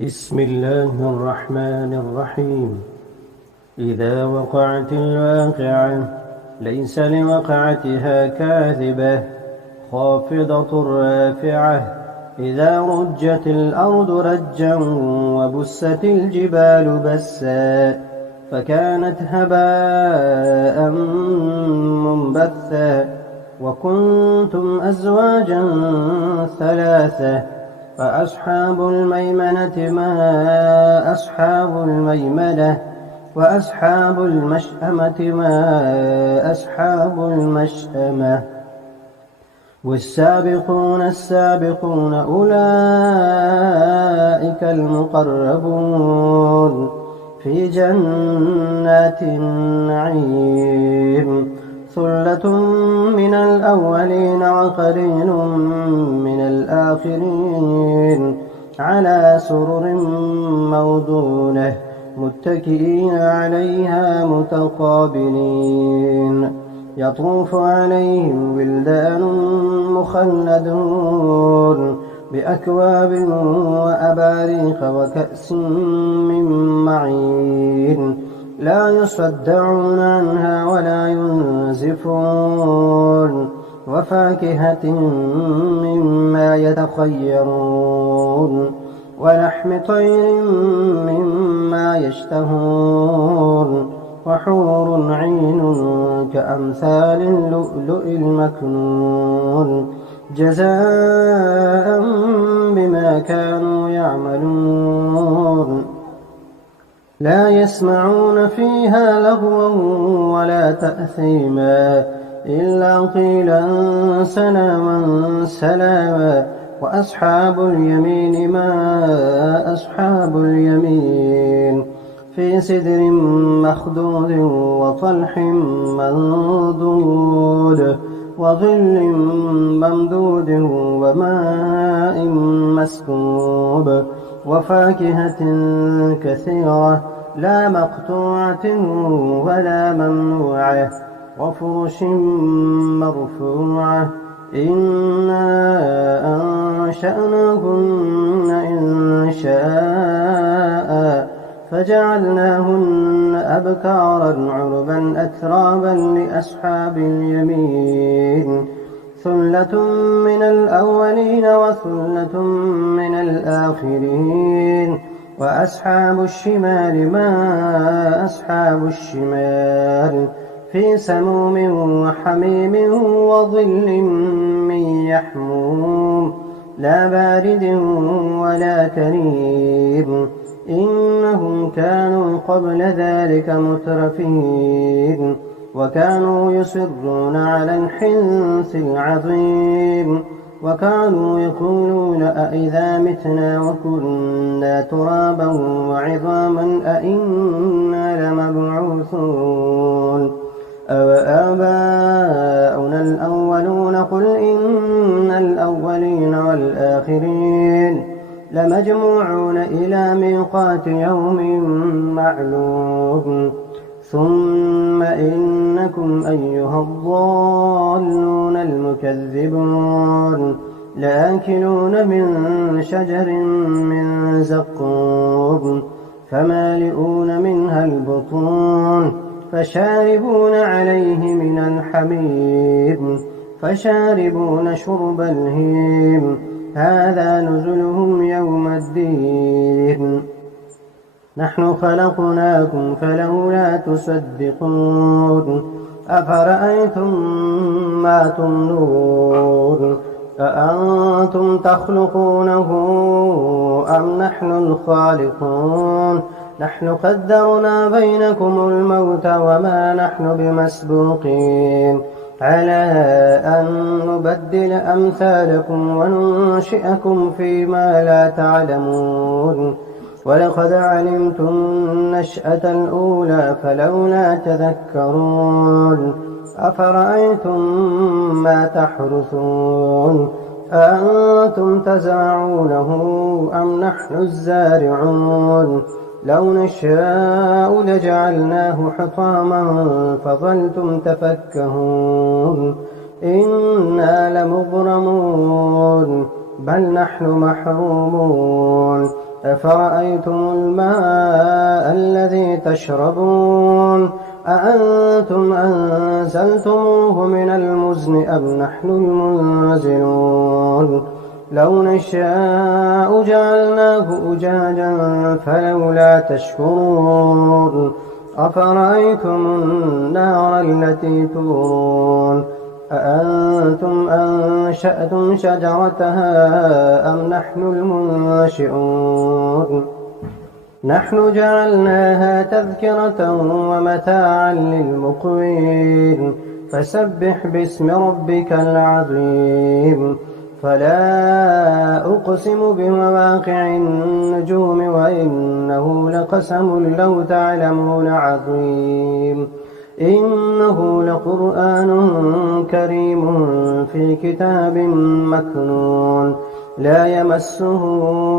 بسم الله الرحمن الرحيم. إذا وقعت الواقعة ليس لوقعتها كاذبة خافضة رافعة. إذا رجت الأرض رجا وبست الجبال بسا فكانت هباء منبثا وكنتم أزواجا ثلاثة فأصحاب الميمنة ما أصحاب الميمنة وأصحاب المشأمة ما أصحاب المشأمة والسابقون السابقون أولئك المقربون في جنات النعيم ثلة من الأولين وقليل من الآخرين على سرر موضونة متكئين عليها متقابلين يطوف عليهم ولدان مخلدون بأكواب وأباريق وكأس من معين لا يصدعون عنها ولا ينزفون وفاكهة مما يتخيرون ولحم طير مما يشتهون وحور عين كأمثال اللؤلؤ المكنون جزاء بما كانوا يعملون لا يسمعون فيها لغوا ولا تأثيما إلا قيلا سلاما سلاما وأصحاب اليمين ما أصحاب اليمين في سدر مخضود وطلح منضود وظل ممدود وماء مسكوب وفاكهة كثيرة لا مقطوعة ولا ممنوعة وفرش مرفوعة إنا أنشأناهن إنشاء فجعلناهن أبكارا عربا أترابا لأصحاب اليمين ثلة من الأولين وثلة من الآخرين وأصحاب الشمال ما أصحاب الشمال في سموم وحميم وظل من يحموم لا بارد ولا كريم إنهم كانوا قبل ذلك مترفين وكانوا يصرون على الحنث العظيم وكانوا يقولون أئذا متنا وكنا ترابا وعظاما أئنا لمبعوثون أوآباؤنا الأولون قل إن الأولين والآخرين لمجموعون إلى ميقات يوم معلوم ثم إنكم أيها الضالون المكذبون لآكلون من شجر من زقوم فمالئون منها البطون فشاربون عليه من الحميم فشاربون شرب الهيم هذا نزلهم يوم الدين نحن خلقناكم فلولا تصدقون أفرأيتم ما تمنون أأنتم تخلقونه أم نحن الخالقون نحن قدرنا بينكم الموت وما نحن بمسبوقين على أن نبدل أمثالكم وننشئكم فيما لا تعلمون ولقد علمتم النشأة الأولى فلولا تذكرون أفرأيتم ما تحرثون أأنتم تزرعونه أم نحن الزارعون لو نشاء لجعلناه حطاما فظلتم تفكهون إنا لمغرمون بل نحن محرومون أفرأيتم الماء الذي تشربون أأنتم أنزلتموه من المزن أم نحن المنزلون لو نشاء جعلناه أجاجا فلولا تشكرون أفرأيتم النار التي تورون أأنتم أنشأتم شجرتها أم نحن المنشئون نحن جعلناها تذكرة ومتاعا للمقوين فسبح باسم ربك العظيم فلا أقسم بمواقع النجوم وإنه لقسم لو تعلمون عظيم إنه لقرآن كريم في كتاب مكنون لا يمسه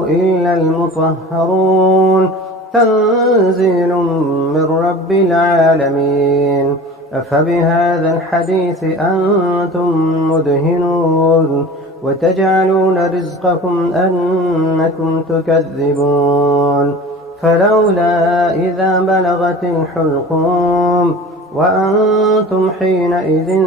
إلا المطهرون تنزيل من رب العالمين أفبهذا الحديث أنتم مدهنون وتجعلون رزقكم أنكم تكذبون فلولا إذا بلغت الحلقوم وأنتم حينئذ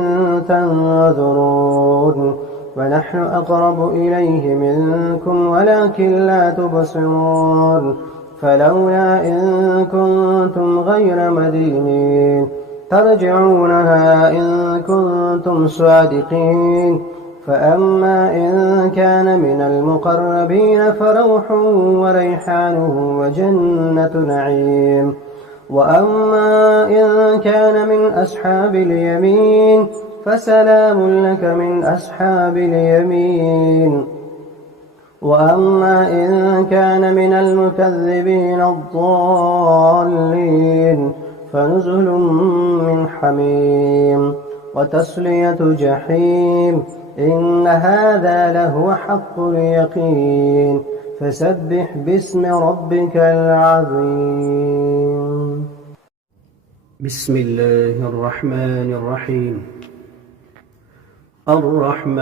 تنظرون ونحن أقرب إليه منكم ولكن لا تبصرون فلولا إن كنتم غير مدينين ترجعونها إن كنتم صادقين فأما إن كان من المقربين فروح وريحان وجنة نعيم وأما إن كان من أصحاب اليمين فسلام لك من أصحاب اليمين وأما إن كان من المكذبين الضالين فنزل من حميم وتصلية جحيم إن هذا لهو حق اليقين فسبح باسم ربك العظيم بسم الله الرحمن الرحيم الرحمن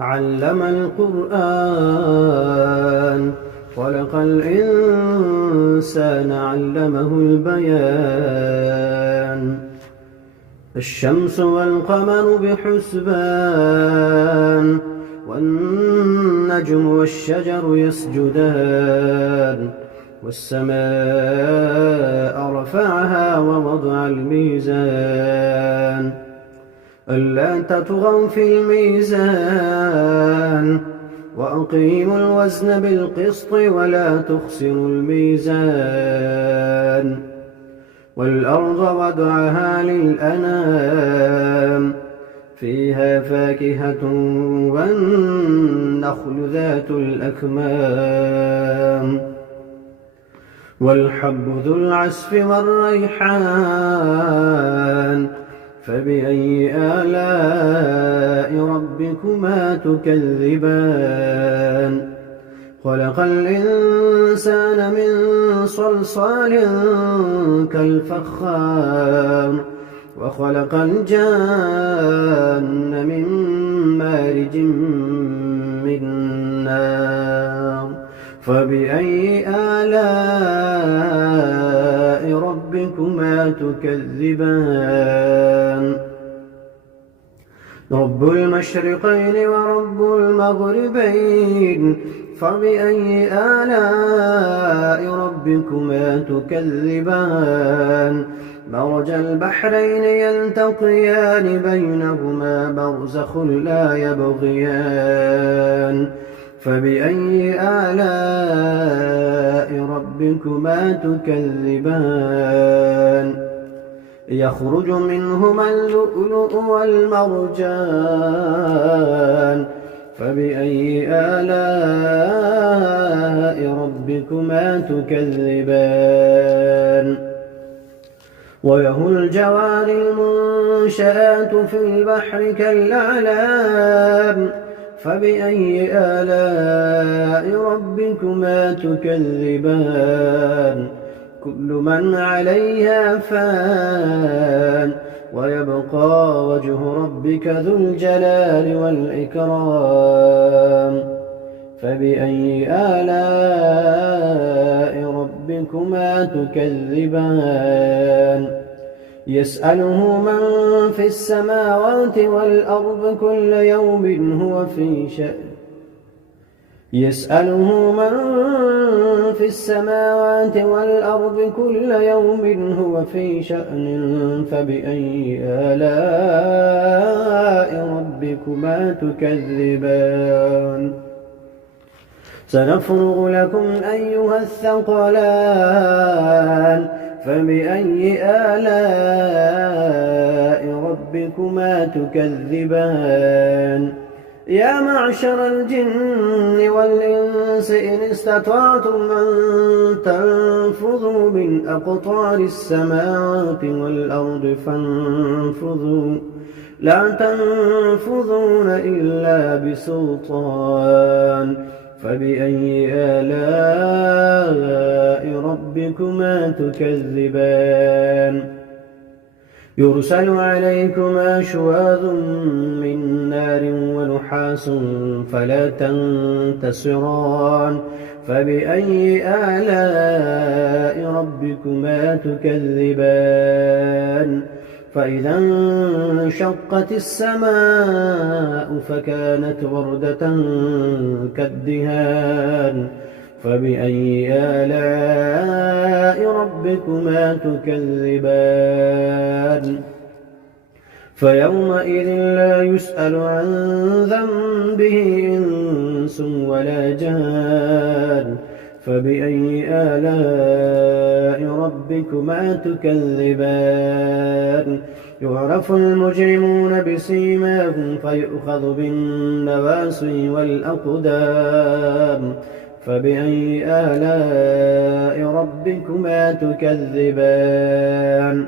علم القرآن خلق الإنسان علمه البيان الشمس والقمر بحسبان والنجم والشجر يسجدان والسماء رفعها ووضع الميزان ألا تطغوا في الميزان وأقيموا الوزن بالقسط ولا تخسروا الميزان والأرض وضعها للأنام فيها فاكهة والنخل ذات الأكمام والحب ذو العصف والريحان فبأي آلاء ربكما تكذبان خلق الإنسان من صلصال كالفخار وخلق الجان من مارج من نار فبأي آلاء ربكما تكذبان رب المشرقين ورب المغربين فبأي آلاء ربكما تكذبان مرج البحرين يلتقيان بينهما برزخ لا يبغيان فبأي آلاء ربكما تكذبان يخرج منهما اللؤلؤ والمرجان فبأي آلاء ربكما تكذبان وله الجوار المنشآت في البحر كالأعلام فبأي آلاء ربكما تكذبان كل من عليها فان ويبقى وجه ربك ذو الجلال والإكرام فبأي آلاء ربكما تكذبان يسأله من في السماوات والأرض كل يوم هو في شأن يسأله من في السماوات والأرض كل يوم هو في شأن فبأي آلاء ربكما تكذبان سنفرغ لكم أيها الثقلان فبأي آلاء ربكما تكذبان يا معشر الجن والإنس إن استطعتم أن تنفذوا من أقطار السماوات والأرض فانفذوا لا تنفذون إلا بسلطان فبأي آلاء ربكما تكذبان يرسل عليكما شواظ من نار ونحاس فلا تنتصران فبأي آلاء ربكما تكذبان فإذا انشقت السماء فكانت وردة كالدهان فبأي آلاء ربكما تكذبان فيومئذ لا يسأل عن ذنبه إنس ولا جان فبأي آلاء ربكما تكذبان يعرف المجرمون بسيماهم فيؤخذ بالنواصي والأقدام فبأي آلاء ربكما تكذبان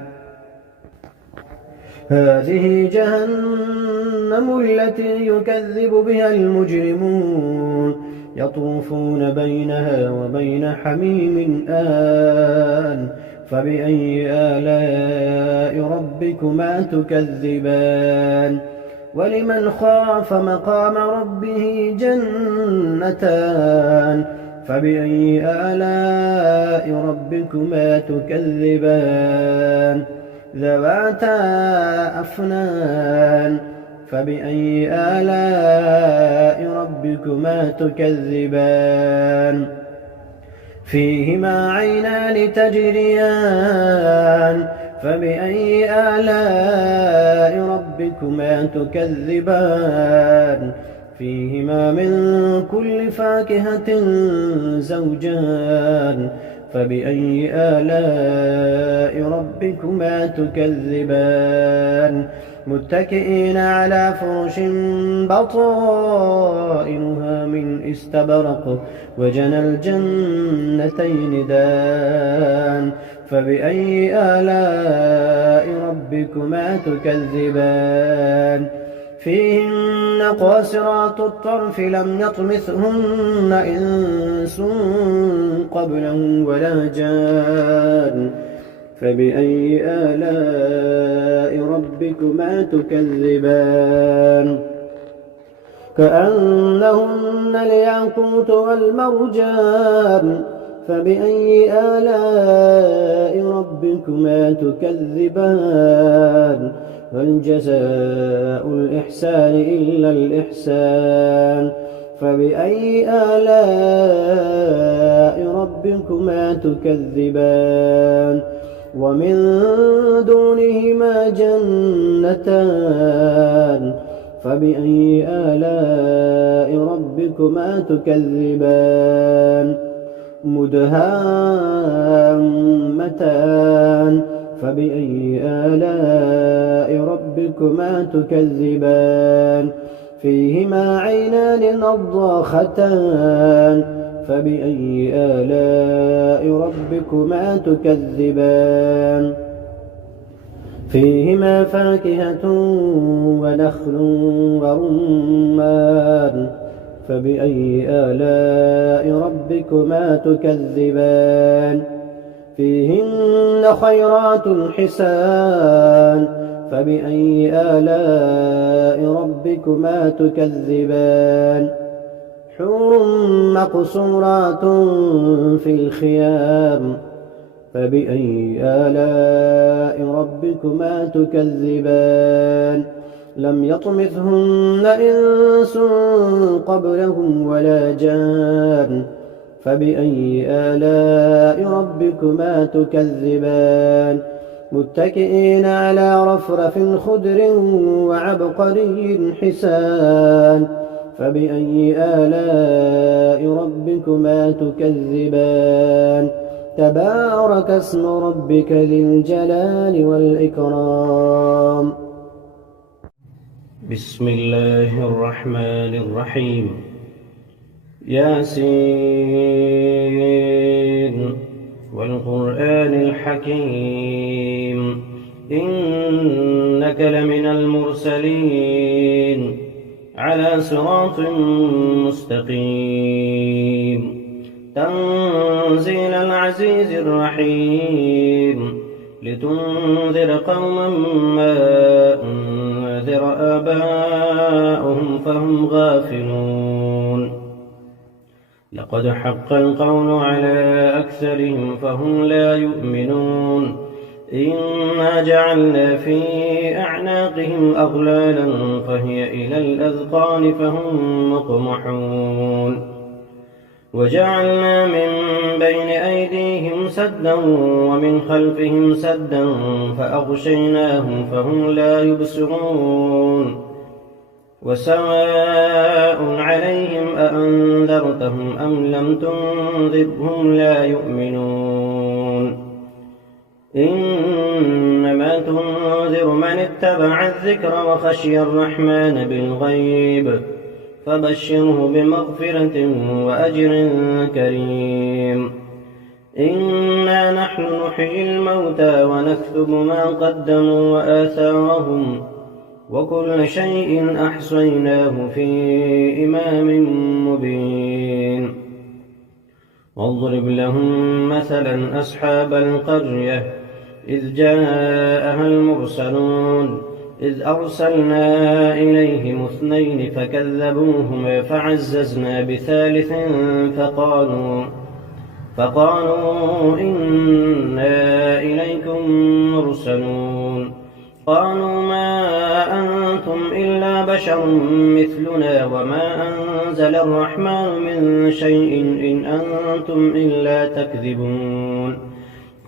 هذه جهنم التي يكذب بها المجرمون يطوفون بينها وبين حميم آن فبأي آلاء ربكما تكذبان ولمن خاف مقام ربه جنتان فبأي آلاء ربكما تكذبان ذواتا أفنان فبأي آلاء ربكما تكذبان فيهما عينان تجريان فبأي آلاء ربكما تكذبان فيهما من كل فاكهة زوجان فبأي آلاء ربكما تكذبان متكئين على فرش بطائنها من استبرق وجنى الجنتين دان فبأي آلاء ربكما تكذبان فيهن قاصرات الطرف لم يطمثهن إنس قبلهم ولا جان فبأي آلاء ربكما تكذبان كأنهن الياقوت والمرجان فبأي آلاء ربكما تكذبان هل جزاء الإحسان إلا الإحسان فبأي آلاء ربكما تكذبان ومن دونهما جنتان فبأي آلاء ربكما تكذبان مدهامتان فبأي آلاء ربكما تكذبان فيهما عينان نضاختان فبأي آلاء ربكما تكذبان فيهما فاكهة ونخل ورمان فبأي آلاء ربكما تكذبان فيهن خيرات حسان فبأي آلاء ربكما تكذبان حور مقصورات في الخيام فبأي آلاء ربكما تكذبان لم يطمثهن إنس قبلهم ولا جان فبأي آلاء ربكما تكذبان متكئين على رفرف خضر وعبقري حسان فبأي آلاء ربكما تكذبان تبارك اسم ربك ذي الجلال والإكرام. بسم الله الرحمن الرحيم. ياسين والقرآن الحكيم إنك لمن المرسلين على صراط مستقيم تنزيل العزيز الرحيم لتنذر قوما ما أنذر آباؤهم فهم غافلون لقد حق القول على أكثرهم فهم لا يؤمنون إنا جعلنا في أعناقهم أغلالا فهي إلى الأذقان فهم مقمحون وجعلنا من بين أيديهم سدا ومن خلفهم سدا فأغشيناهم فهم لا يبصرون وسواء عليهم أأنذرتهم أم لم تنذرهم لا يؤمنون إنما تنذر من اتبع الذكر وخشي الرحمن بالغيب فبشره بمغفرة وأجر كريم إنا نحن نحيي الموتى ونكتب ما قدموا وآثارهم وكل شيء أحصيناه في إمام مبين واضرب لهم مثلا أصحاب القرية إذ جاءها المرسلون إذ أرسلنا إليهم اثنين فكذبوهما فعززنا بثالث فقالوا إنا إليكم مرسلون قالوا ما أنتم إلا بشر مثلنا وما أنزل الرحمن من شيء إن أنتم إلا تكذبون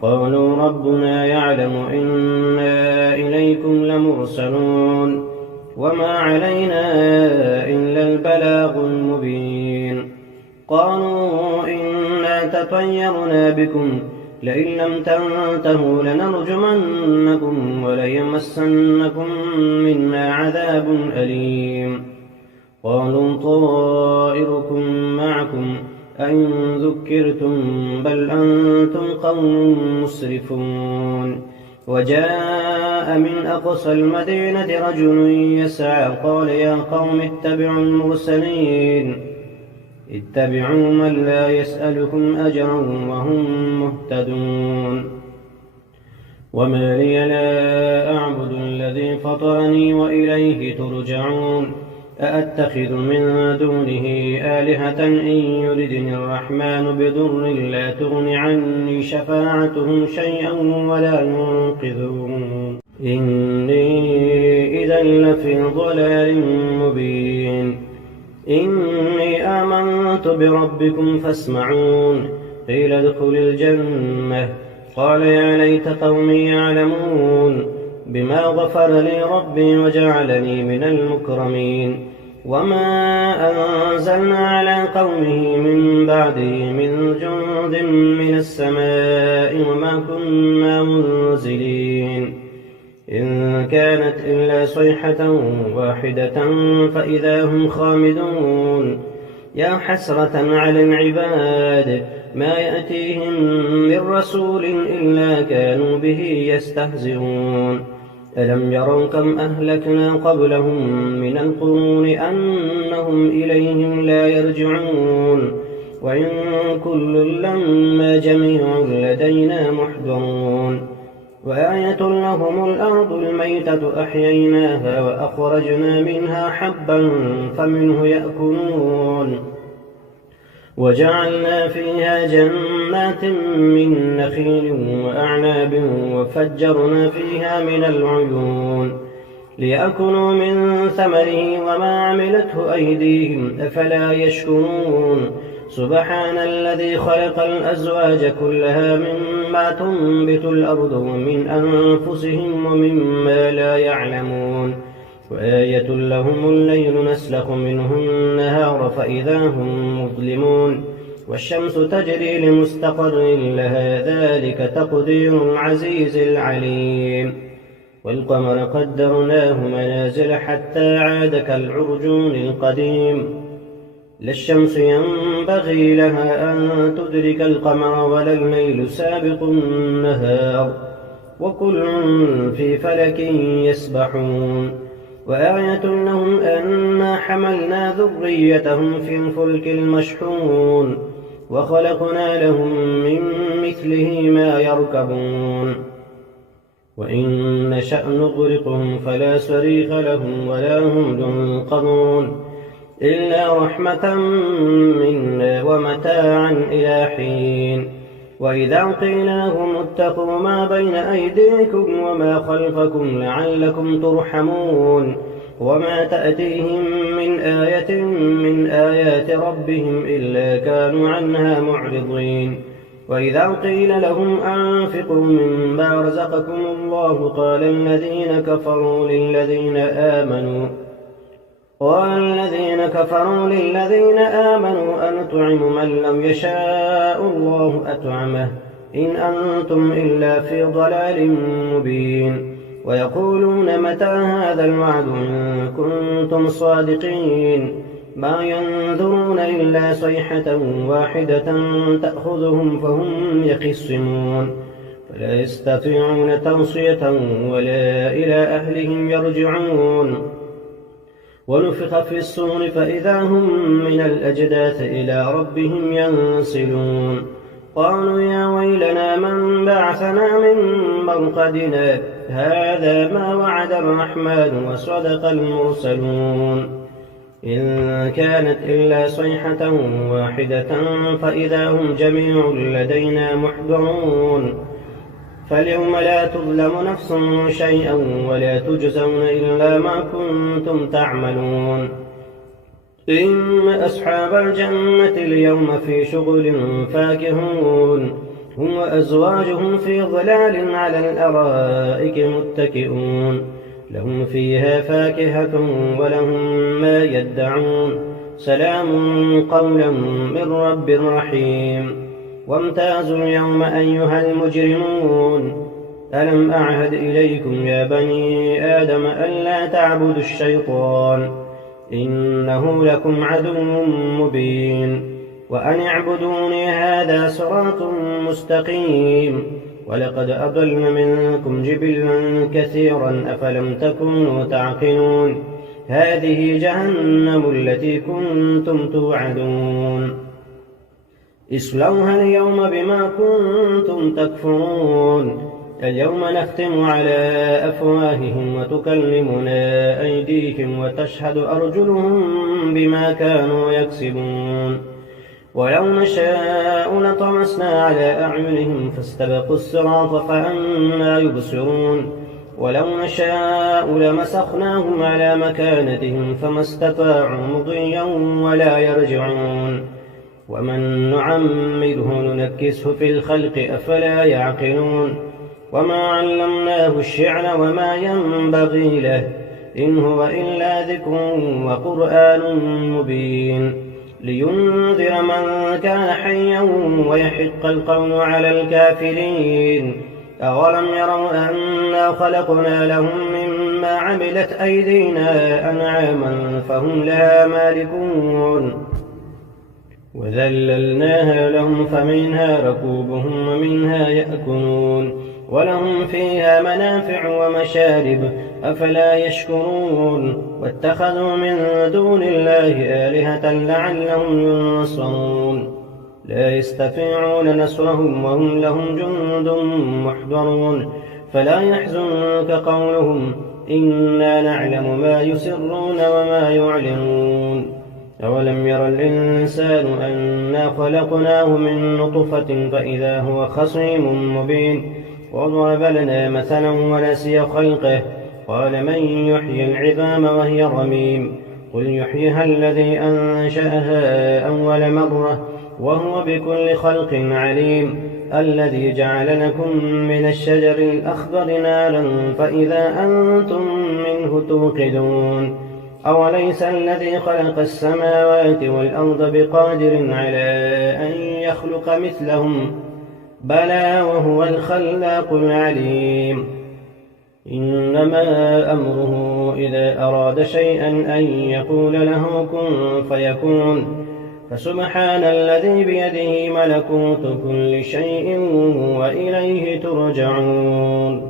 قالوا ربنا يعلم إنا إليكم لمرسلون وما علينا إلا البلاغ المبين قالوا إنا تطيرنا بكم لئن لم تنتهوا لنرجمنكم وليمسنكم منا عذاب أليم قالوا طائركم معكم أئن ذكرتم بل أنتم قوم مسرفون وجاء من أقصى المدينة رجل يسعى قال يا قوم اتبعوا المرسلين اتبعوا من لا يسألكم أجرا وهم مهتدون وما لي لا أعبد الذي فطرني وإليه ترجعون أأتخذ من دونه آلهة إن يردني الرحمن بضر لا تغن عني شفاعتهم شيئا ولا ينقذون إني إذا لفي ضلال مبين إني آمنت بربكم فاسمعون قيل ادخل الجنة قال يا ليت قومي يعلمون بما غفر لي ربي وجعلني من المكرمين وما أنزلنا على قومه من بعده من جند من السماء وما كنا منزلين إن كانت إلا صيحة واحدة فإذا هم خامدون يا حسرة على العباد ما يأتيهم من رسول إلا كانوا به يستهزئون ألم يروا كم أهلكنا قبلهم من القرون أنهم إليهم لا يرجعون وإن كل لما جميع لدينا محضرون وآية لهم الأرض الميتة أحييناها وأخرجنا منها حبا فمنه يأكلون وجعلنا فيها جنات من نخيل وأعناب وفجرنا فيها من العيون ليأكلوا من ثمره وما عملته أيديهم أفلا يشكرون سبحان الذي خلق الأزواج كلها مما تنبت الأرض ومن أنفسهم ومما لا يعلمون وآية لهم الليل نسلخ منه النهار فإذا هم مظلمون والشمس تجري لمستقر لها ذلك تقدير العزيز العليم والقمر قدرناه منازل حتى عاد كالعرجون القديم لا الشمس ينبغي لها أن تدرك القمر ولا الليل سابق النهار وكل في فلك يسبحون وآية لهم أنا حملنا ذريتهم في الفلك المشحون وخلقنا لهم من مثله ما يركبون وإن نشأ نغرقهم فلا صريخ لهم ولا هم ينقذون إلا رحمة منا ومتاعا إلى حين وإذا قيل لهم اتقوا ما بين أيديكم وما خلفكم لعلكم ترحمون وما تأتيهم من آية من آيات ربهم إلا كانوا عنها معرضين وإذا قيل لهم أنفقوا مما رزقكم الله قال الذين كفروا للذين آمنوا أنطعم من لم يشاء الله أطعمه إن أنتم إلا في ضلال مبين ويقولون متى هذا الوعد إن كنتم صادقين ما ينظرون إلا صيحة واحدة تأخذهم فهم يخصمون فلا يستطيعون توصية ولا إلى أهلهم يرجعون ونفخ في الصور فإذا هم من الأجداث إلى ربهم ينسلون قالوا يا ويلنا من بعثنا من مرقدنا هذا ما وعد الرحمن وصدق المرسلون إن كانت إلا صيحة واحدة فإذا هم جميع لدينا محضرون فاليوم لا تظلم نفس شيئا ولا تجزون إلا ما كنتم تعملون إن أصحاب الجنة اليوم في شغل فاكهون هم وأزواجهم في ظلال على الأرائك متكئون لهم فيها فاكهة ولهم ما يدعون سلام قولا من رب رحيم وامتازوا اليوم أيها المجرمون ألم أعهد إليكم يا بني آدم ألا تعبدوا الشيطان إنه لكم عدو مبين وأن اعبدوني هذا صراط مستقيم ولقد أضل منكم جبلا كثيرا أفلم تكونوا تعقلون هذه جهنم التي كنتم توعدون اصلوها اليوم بما كنتم تكفرون اليوم نختم على أفواههم وتكلمنا أيديهم وتشهد أرجلهم بما كانوا يكسبون ولو نشاء لطمسنا على أعينهم فاستبقوا الصراط فأنى يبصرون ولو نشاء لمسخناهم على مكانتهم فما استطاعوا مضيا ولا يرجعون ومن نعمره ننكسه في الخلق أفلا يعقلون وما علمناه الشعر وما ينبغي له إن هو إلا ذكر وقرآن مبين لينذر من كان حيا ويحق القول على الكافرين أولم يروا أنا خلقنا لهم مما عملت أيدينا أنعاما فهم لها مالكون وذللناها لهم فمنها ركوبهم ومنها يأكلون ولهم فيها منافع ومشارب أفلا يشكرون واتخذوا من دون الله آلهة لعلهم ينصرون لا يستطيعون نصرهم وهم لهم جند محضرون فلا يحزنك قولهم إنا نعلم ما يسرون وما يعلنون أولم ير الإنسان أنا خلقناه من نطفة فإذا هو خصيم مبين وضرب لنا مثلا ونسي خلقه قال من يحيي العظام وهي رميم قل يحييها الذي أنشأها أول مرة وهو بكل خلق عليم الذي جعل لكم من الشجر الأخضر نارا فإذا أنتم منه توقدون أوليس الذي خلق السماوات والأرض بقادر على أن يخلق مثلهم بلى وهو الخلاق العليم إنما أمره إذا أراد شيئا أن يقول له كن فيكون فسبحان الذي بيده ملكوت كل شيء وإليه ترجعون